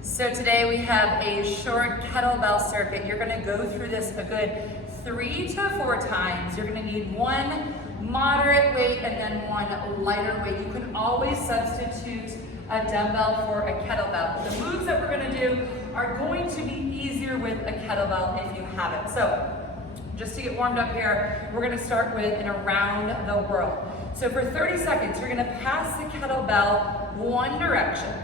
So today we have a short kettlebell circuit. You're gonna go through this a good 3 to 4 times. You're gonna need one moderate weight and then one lighter weight. You can always substitute a dumbbell for a kettlebell. The moves that we're gonna do are going to be easier with a kettlebell if you have it. So just to get warmed up here, we're gonna start with an around the whirl. So for 30 seconds, you're gonna pass the kettlebell one direction,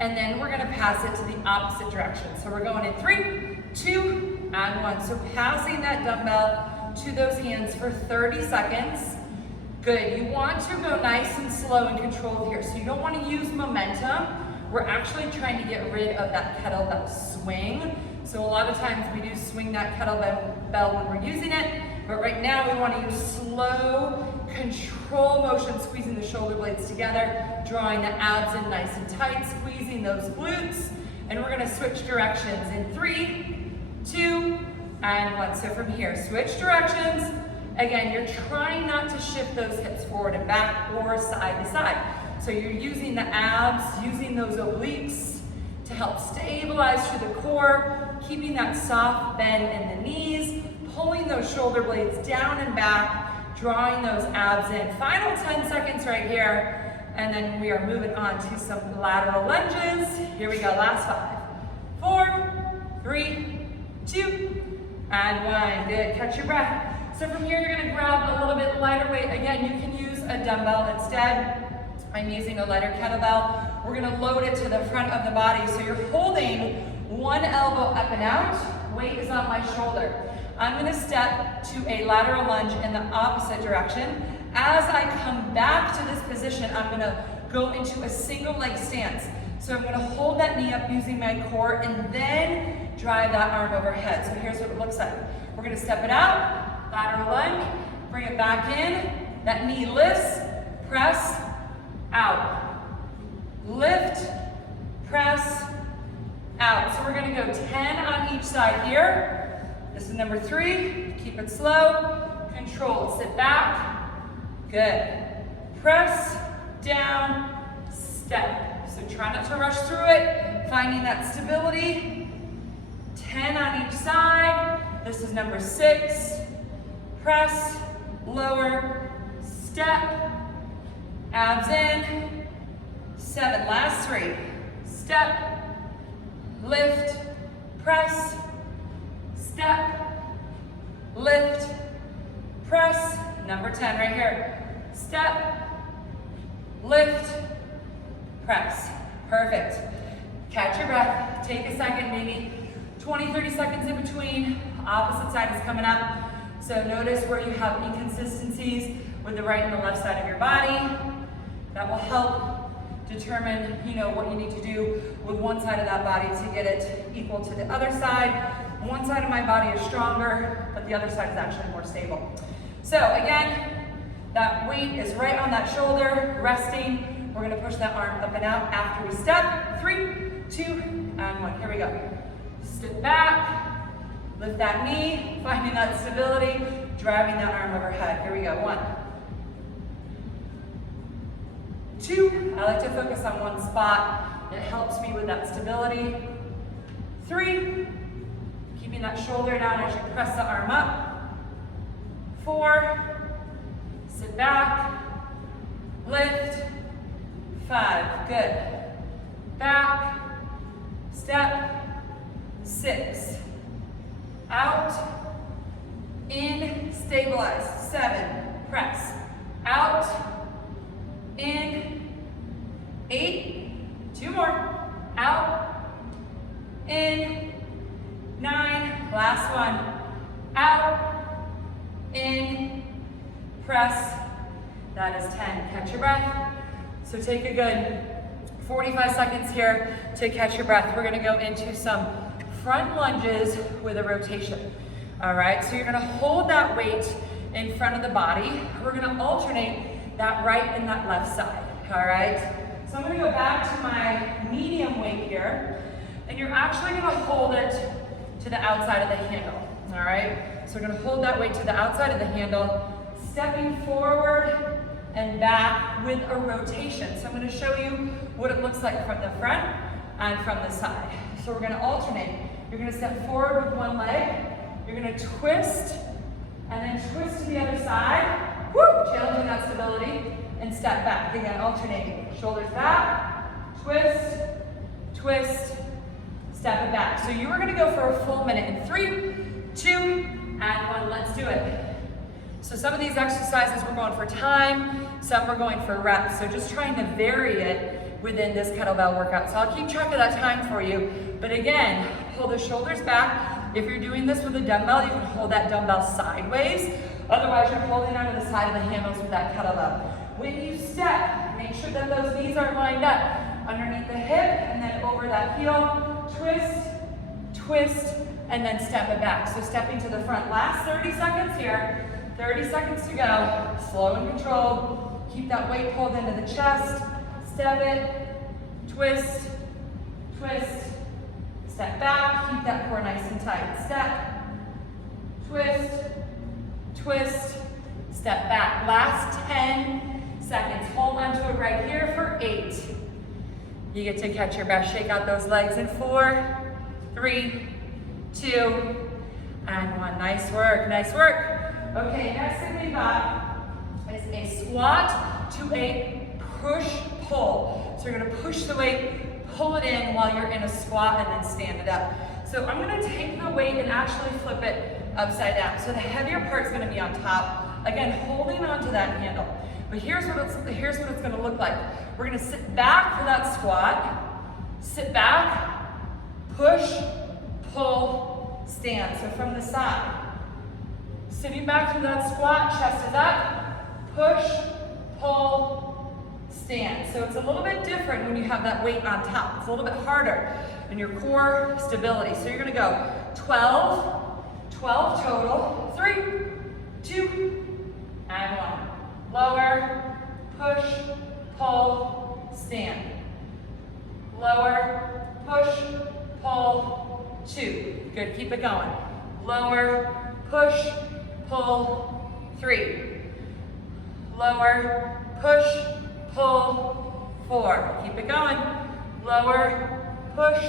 and then we're gonna pass it to the opposite direction. So we're going in 3, 2, and 1. So passing that dumbbell to those hands for 30 seconds. Good, you want to go nice and slow and controlled here. So you don't wanna use momentum. We're actually trying to get rid of that kettlebell swing. So a lot of times we do swing that kettlebell when we're using it, but right now we wanna use slow, control motion, squeezing the shoulder blades together, drawing the abs in nice and tight, squeezing those glutes, and we're gonna switch directions in 3, 2, and 1. So from here, switch directions. Again, you're trying not to shift those hips forward and back or side to side. So you're using the abs, using those obliques to help stabilize through the core, keeping that soft bend in the knees, pulling those shoulder blades down and back, drawing those abs in. Final 10 seconds right here, and then we are moving on to some lateral lunges. Here we go, last 5, 4, 3, 2, and 1. Good, catch your breath. So from here, you're gonna grab a little bit lighter weight. Again, you can use a dumbbell instead. I'm using a lighter kettlebell. We're gonna load it to the front of the body. So you're holding one elbow up and out, weight is on my shoulder. I'm gonna step to a lateral lunge in the opposite direction. As I come back to this position, I'm gonna go into a single leg stance. So I'm gonna hold that knee up using my core and then drive that arm overhead. So here's what it looks like. We're gonna step it out, lateral lunge, bring it back in, that knee lifts, press, out. Lift, press, out. So we're gonna go 10 on each side here. This is number 3, keep it slow, controlled, sit back, good. Press, down, step. So try not to rush through it, finding that stability. 10 on each side. This is number 6, press, lower, step, abs in, 7, last 3, step, lift, press, step, lift, press, number 10 right here, step, lift, press, perfect. Catch your breath, take a second, maybe 20, 30 seconds in between, opposite side is coming up. So notice where you have inconsistencies with the right and the left side of your body. That will help determine, what you need to do with one side of that body to get it equal to the other side. One side of my body is stronger, but the other side is actually more stable. So again, that weight is right on that shoulder, resting. We're gonna push that arm up and out after we step. 3, 2, and 1. Here we go. Step back, lift that knee, finding that stability, driving that arm overhead. Here we go. 1, 2, I like to focus on one spot. It helps me with that stability. 3, keeping that shoulder down as you press the arm up. 4, sit back, lift. 5, good. Back, step. 6, out, in, stabilize. 7, press, out, in, 8, 2 more, out, in, 9, last one, out, in, press, that is 10. Catch your breath. So take a good 45 seconds here to catch your breath. We're gonna go into some front lunges with a rotation. All right, so you're gonna hold that weight in front of the body. We're gonna alternate that right and that left side, all right? So I'm gonna go back to my medium weight here, and you're actually gonna hold it to the outside of the handle, all right? So we're gonna hold that weight to the outside of the handle, stepping forward and back with a rotation. So I'm gonna show you what it looks like from the front. and from the side. So we're gonna alternate. You're gonna step forward with one leg, you're gonna twist, and then twist to the other side, woo, challenging that stability, and step back. Again, alternating. Shoulders back, twist, twist, step it back. So you are gonna go for a full minute in 3, 2, and 1. Let's do it. So some of these exercises we're going for time, some we're going for reps. So just trying to vary it within this kettlebell workout. So I'll keep track of that time for you. But again, hold the shoulders back. If you're doing this with a dumbbell, you can hold that dumbbell sideways. Otherwise, you're holding onto the side of the handles with that kettlebell. When you step, make sure that those knees are lined up underneath the hip and then over that heel. Twist, twist, and then step it back. So stepping to the front. Last 30 seconds here. 30 seconds to go. Slow and controlled. Keep that weight pulled into the chest. Step it, twist, twist, step back. Keep that core nice and tight. Step, twist, twist, step back. Last 10 seconds. Hold on to it right here for 8. You get to catch your breath. Shake out those legs in 4, 3, 2, and 1. Nice work, nice work. Okay, next thing we've got is a squat to a push-pull. So you're gonna push the weight, pull it in while you're in a squat, and then stand it up. So I'm gonna take the weight and actually flip it upside down. So the heavier part's gonna be on top. Again, holding onto that handle. But here's what it's gonna look like. We're gonna sit back for that squat, sit back, push, pull, stand. So from the side. Sitting back through that squat, chest is up, push, pull, stand. So it's a little bit different when you have that weight on top. It's a little bit harder in your core stability. So you're gonna go 12 total, 3, 2, and 1. Lower, push, pull, stand. Lower, push, pull, 2. Good, keep it going. Lower, push, pull, 3. Lower, push, pull, 4. Keep it going. Lower, push,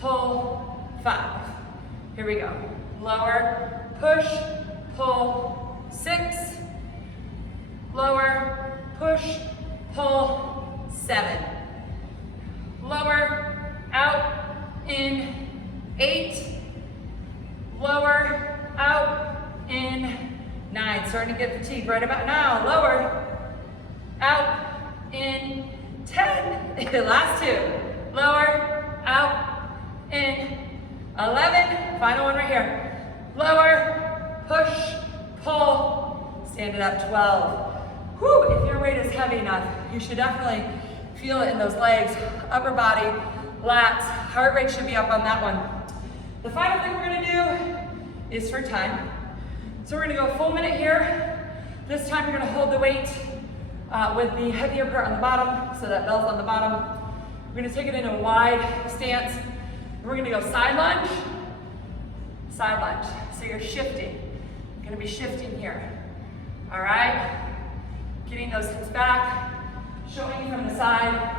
pull, 5. Here we go. Lower, push, pull, 6. Lower, push, pull, 7. Lower, out, in, 8. Lower, out, in, 9. Starting to get fatigued right about now. Lower, out, in, 10. Last 2. Lower, out, in, 11. Final one right here. Lower, push, pull, stand it up, 12. Whew, if your weight is heavy enough, you should definitely feel it in those legs, upper body, lats. Heart rate should be up on that one. The final thing we're gonna do is for time. So we're gonna go a full minute here. This time you're gonna hold the weight with the heavier part on the bottom, so that bell's on the bottom. We're gonna take it in a wide stance. And we're gonna go side lunge, side lunge. So you're shifting. You're gonna be shifting here. All right? Getting those hips back, showing you from the side.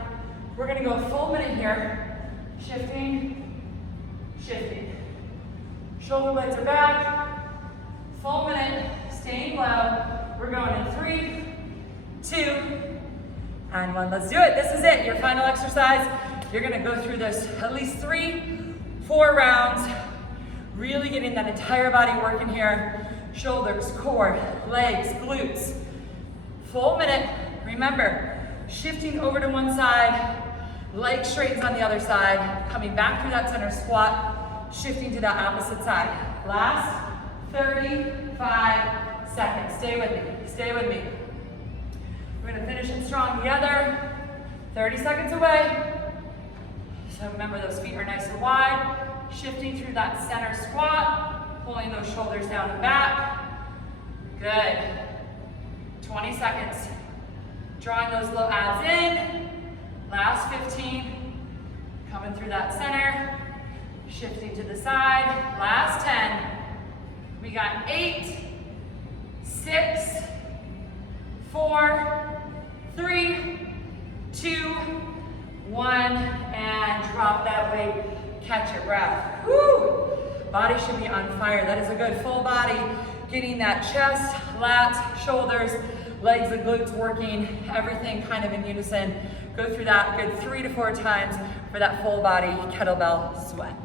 We're gonna go a full minute here. Shifting, shifting. Shoulder blades are back. Full minute, staying low. We're going in 3, 2, and 1. Let's do it. This is it, your final exercise. You're gonna go through this at least 3, 4 rounds. Really getting that entire body working here. Shoulders, core, legs, glutes. Full minute. Remember, shifting over to one side, leg straightens on the other side, coming back through that center squat, shifting to that opposite side. Last 35 seconds. Stay with me. Stay with me. We're gonna finish it strong together. 30 seconds away. So remember, those feet are nice and wide. Shifting through that center squat, pulling those shoulders down and back. Good. 20 seconds. Drawing those low abs in. Last 15. Coming through that center. Shifting to the side. Last 10. We got 8, 6, 4, 3, 2, one, and drop that weight, catch your breath. Woo! Body should be on fire. That is a good full body, getting that chest, lats, shoulders, legs and glutes working, everything kind of in unison. Go through that good 3 to 4 times for that full body kettlebell sweat.